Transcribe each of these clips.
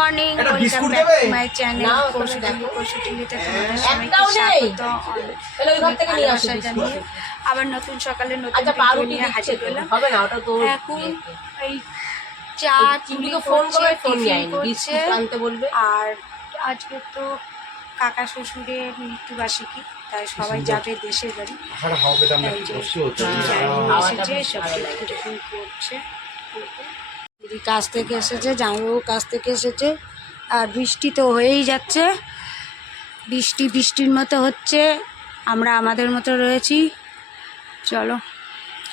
Morning একটা welcome back my channel ওখানে টিভিতে তোমাদের সবাইকে ভালোবাসা জানিয়ে। আবার নতুন সকালে নতুন আচ্ছা ভিডিও নিয়ে হাজির হলাম। হবে না ওটা তো এখন এই চা আইনি করছে। বলবে। আর আজকে তো কাকা শ্বশুরের মৃত্যুবার্ষিকী তাই সবাই যাবে দেশের বাড়ি। এসেছে বেশ সব টিফিন করছে। দিদি কাজ থেকে এসেছে জামাইবাবু কাজ থেকে এসেছে। আর বৃষ্টি তো হয়েই যাচ্ছে। বৃষ্টি বৃষ্টির মতো হচ্ছে। আমরা আমাদের মতো রয়েছি। চলো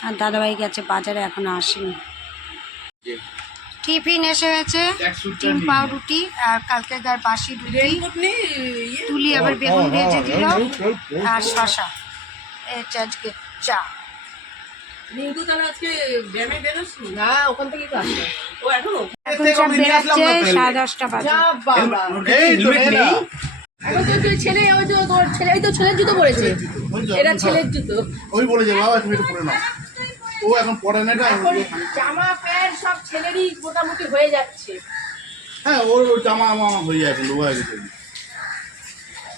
আর দাদাভাই গেছে বাজারে এখনও আসেনি। টিফিন এসে গেছে ডিম পাউরুটি আর কালকে গার বাসি রুটি। তুলি আবার বেগুন ভেজে দিল আর শশা। হচ্ছে আজকে চা। রিঙ্কু তাহলে আজকে ব্যায়ামে বেরোসনি? না ওখান থেকেই তো ও এখনও এখন সব বেরাচ্ছে সাড়ে দশটা বাজে। এই তো এখন তো ছেলে ওই তো তোর ছেলে তো ছেলের জুতো পরেছে। এটা ছেলের জুতো। ওই বলেছে বাবা তুমি একটু পরে নাও। ও এখন পরে না এটা জামা প্যান্ট সব ছেলেরই মোটামুটি হয়ে যাচ্ছে। হ্যাঁ ওর ওর জামা আমার হয়ে যাচ্ছে হয়ে গেছে।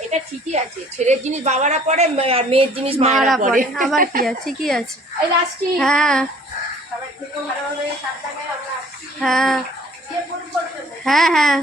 এটা ঠিকই আছে। ছেলের জিনিস বাবারা পরে আর মেয়ের জিনিস মারা পরে। আবার কি আছে? কি আছে। এই আসছি হ্যাঁ। আসছি। হ্যাঁ। করছে? হ্যাঁ হ্যাঁ।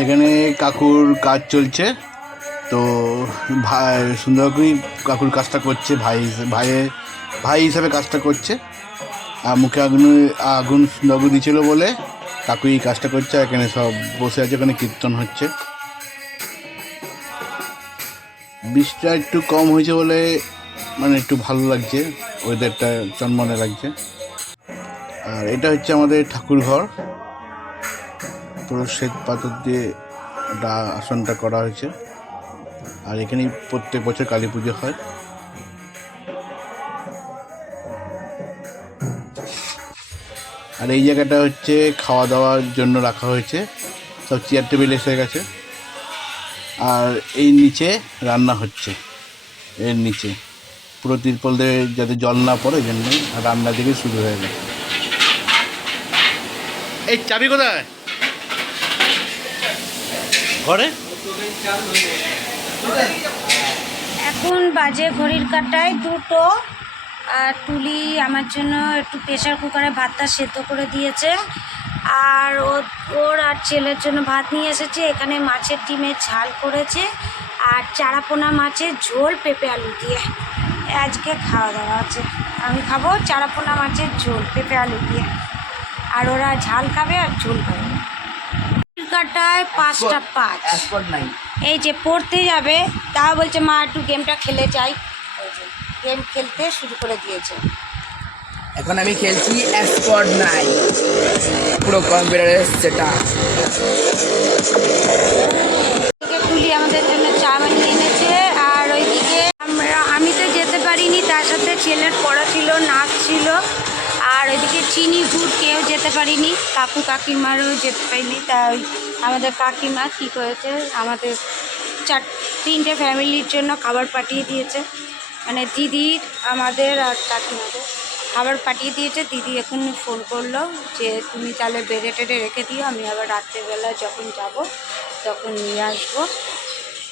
এখানে কাকুর কাজ চলছে। তো ভাই সুন্দর করেই কাকুর কাজটা করছে, ভাই ভাইয়ের ভাই হিসাবে কাজটা করছে। আর মুখে আগুন আগুন সুন্দর করে দিয়েছিল বলে কাকু এই কাজটা করছে এখানে সব বসে আছে, এখানে কীর্তন হচ্ছে। বৃষ্টিটা একটু কম হয়েছে বলে মানে একটু ভালো লাগছে ওয়েদারটা চনমনে লাগছে। আর এটা হচ্ছে আমাদের ঠাকুর ঘর পুরো শ্বেত পাথর দিয়ে এটা আসনটা করা হয়েছে। আর এখানেই প্রত্যেক বছর কালী পুজো হয়। আর এই জায়গাটা হচ্ছে খাওয়া দাওয়ার জন্য রাখা হয়েছে। সব চেয়ার টেবিল এসে গেছে। আর এই নিচে রান্না হচ্ছে। এর নিচে। পুরো তিরপল দিয়ে যাতে জল না পড়ে জন্য রান্না থেকে শুরু হয়ে গেছে। এই চাবি কোথায়? ঘরে? এখন বাজে ঘড়ির কাটায় দুটো, আর তুলি আমার জন্য একটু প্রেশার কুকারে ভাতটা সেদ্ধ করে দিয়েছে। আর ওর আর ছেলের জন্য ভাত নিয়ে এসেছে, এখানে মাছের ডিমের ঝাল করেছে, আর চারাপোনা মাছের ঝোল পেঁপে আলু দিয়ে। আজকে খাওয়া দাওয়া আছে। আমি খাব চারাপোনা মাছের ঝোল, পেঁপে আলু দিয়ে। আর ওরা ঝাল খাবে আর ঝোল খাবে। কাটায় পাঁচটা পাঁচ। এই যে পড়তে যাবে তা বলছে মা একটু গেমটা খেলে যাই। গেম খেলতে শুরু করে দিয়েছে। এখন আমি খেলছি স্পট নাই পুরো কম্পিউটারের সেটা তুলি আমাদের জন্য চা বানিয়ে এনেছে আর ওইদিকে আমরা আমি তো যেতে পারিনি তার সাথে ছেলের পড়া চিনি গুড় কেউ যেতে পারিনি, কাকু কাকিমারও যেতে পারিনি, তাই আমাদের কাকিমা কী করেছে, আমাদের চার, তিনটে ফ্যামিলির জন্য খাবার পাঠিয়ে দিয়েছে। মানে দিদির আমাদের আর কাকিমাদের খাবার পাঠিয়ে দিয়েছে, দিদি এখন ফোন করল যে তুমি তাহলে বেড়ে টেড়ে রেখে দিও, আমি আবার রাত্রেবেলা যখন যাব তখন নিয়ে আসব।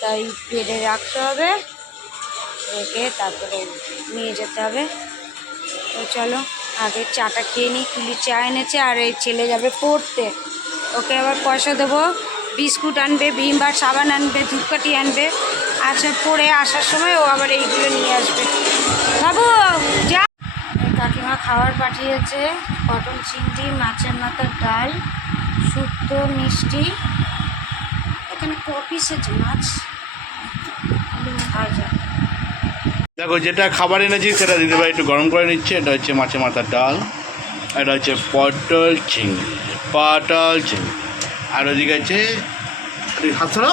তাই বেড়ে রাখতে হবে, রেখে তারপরে নিয়ে যেতে হবে। তো চলো। আগে চাটা খেয়ে নিই, কুলি চা এনেছে আর এই ছেলে যাবে পড়তে। ওকে আবার পয়সা দেবো, বিস্কুট আনবে ভীমবার সাবান আনবে, ধূপকাঠি আনবে। আচ্ছা পড়ে আসার সময় ও আবার এইগুলো নিয়ে আসবে। বাবু, যা। কাকিমা খাবার পাঠিয়েছে পটল চিংড়ি, মাছের মাথার ডাল, শুক্তো, মিষ্টি। এখানে কপিসেছে মাছ। আচ্ছা দেখো যেটা খাবার এনেছি সেটা দিদিভাই একটু গরম করে নিচ্ছে। এটা হচ্ছে মাছের মাথার ডাল এটা হচ্ছে পটল চিংড়ি পটল চিংড়ি। আর ওদিকে আছে হাত ধরো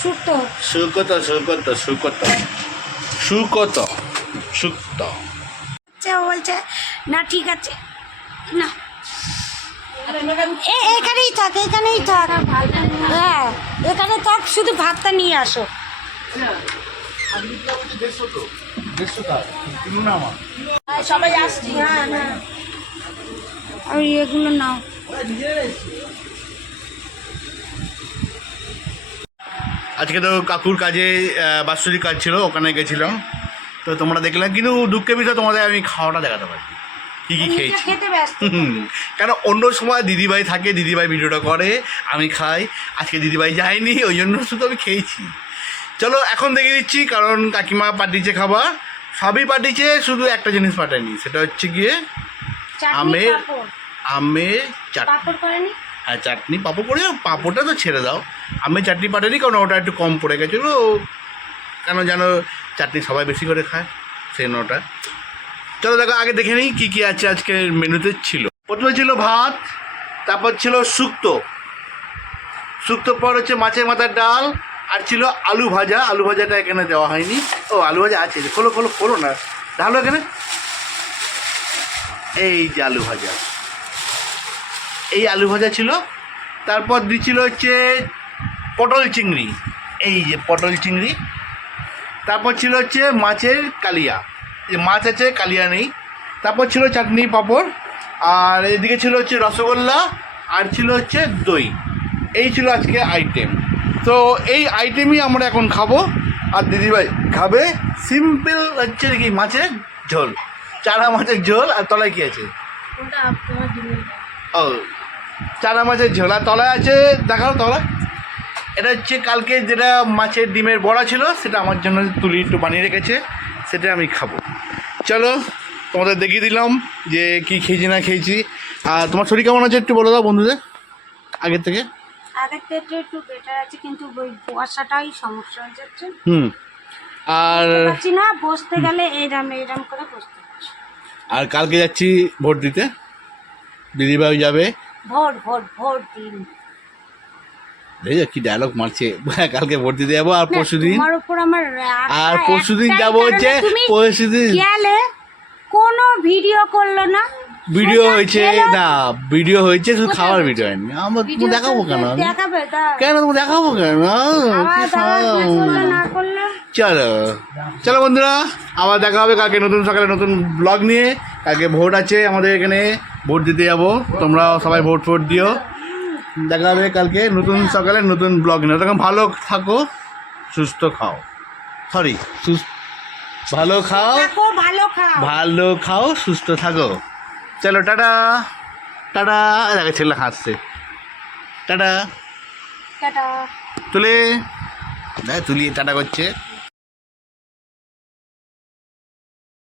শুক্তো। সুকত সুকত সুকত সুকত সুক্ত আচ্ছা ও বলছে না ঠিক আছে না। এ এখানেই থাক এখানেই থাক। হ্যাঁ এখানে থাক শুধু ভাতটা নিয়ে আসো। আর এগুলো নাও। আজকে তো কাকুর কাজে বাৎসরিক কাজ ছিল ওখানে গেছিলাম। তো তোমরা দেখলাম কিন্তু দুঃখের বিষয় তোমাদের আমি খাওয়াটা দেখাতে পারি কী কী খেয়েছি? কেন অন্য সময় দিদিভাই থাকে দিদিভাই ভিডিওটা করে আমি খাই। আজকে দিদিভাই যায়নি ওই জন্য শুধু আমি খেয়েছি। চলো এখন দেখে দিচ্ছি কারণ কাকিমা পাঠিয়েছে খাবার সবই পাঠিয়েছে শুধু একটা জিনিস পাঠায়নি সেটা হচ্ছে গিয়ে আমের আমের চাটনি হ্যাঁ চাটনি পাঁপড় করে পাঁপড়টা তো ছেড়ে দাও। আমের চাটনি পাঠানি কারণ ওটা একটু কম পড়ে গেছিল। কেন যেন চাটনি সবাই বেশি করে খায় সেই ওটা। চলো দেখো আগে দেখে নিই কী কী আছে আজকের মেনুতে ছিল। প্রথমে ছিল ভাত তারপর ছিল শুক্তো। শুক্তোর পর হচ্ছে মাছের মাথার ডাল ছিল আলু ভাজা, আলু ভাজাটা এখানে দেওয়া হয়নি। ও, আলু ভাজা আছে, খোলো খোলো খোলো না। ঢালো এখানে এই যে আলু ভাজা। এই আলু ভাজা ছিল, তারপর দিচ্ছিল হচ্ছে পটল চিংড়ি। এই যে পটল চিংড়ি। তারপর ছিল হচ্ছে মাছের কালিয়া। মাছ আছে, কালিয়া নেই। তারপর ছিল চাটনি, পাঁপড়। আর এদিকে ছিল হচ্ছে রসগোল্লা, আর ছিল হচ্ছে দই। এই ছিল আজকে আইটেম তো এই আইটেমই আমরা এখন খাব। আর দিদিভাই খাবে সিম্পল হচ্ছে কি মাছের ঝোল। চারা মাছের ঝোল আর তলায় কি আছে? ও চারা মাছের ঝোল। আর তলায় আছে দেখাও তলায়। এটা হচ্ছে কালকে যেটা মাছের ডিমের বড়া ছিল সেটা আমার জন্য তুলি একটু বানিয়ে রেখেছে। সেটা আমি খাব। চলো তোমাদের দেখিয়ে দিলাম যে কি খেয়েছি না খেয়েছি। আর তোমার শরীর কেমন আছে একটু বলে দাও বন্ধুদের আগের থেকে। আগের একটু বেটার আছে কিন্তু ওই বসাটাই সমস্যা হয়ে যাচ্ছে। হুম আর না বসতে গেলে এইরাম এইরাম করে বসতে হচ্ছে। আর কালকে যাচ্ছি ভোট দিতে? দিদিভাই যাবে? ভোট ভোট ভোট দিন। দেখো কি ডায়লগ মারছে। কালকে ভোট দিতে যাব আর পরশু দিন তোমার উপর আমার রাগ আর পরশুদিন একটাই যাব কারণে হচ্ছে তুমি পরশুদিন। গেলে কোনো ভিডিও করল না। ভিডিও হয়েছে না ভিডিও হয়েছে শুধু খাওয়ার? ভিডিও হয়নি। আমরা তুমি দেখাবো কেন? কেন তুমি দেখাবো কেন? চলো। চলো বন্ধুরা আবার দেখা হবে কালকে নতুন সকালে নতুন ব্লগ নিয়ে। কালকে ভোট আছে আমাদের এখানে ভোট দিতে যাব। তোমরা সবাই ভোট ফোট দিও। দেখা হবে কালকে নতুন সকালে নতুন ব্লগ নিয়ে। তখন ভালো থাকো সুস্থ খাও। সরি সুস্থ ভালো খাও ভালো খাও। ভালো খাও সুস্থ থাকো। চলো টাটা। টাটা। দেখে ছেলে হাসছে। টাটা। টাটা। তুলে। দেখ তুলি টাটা করছে।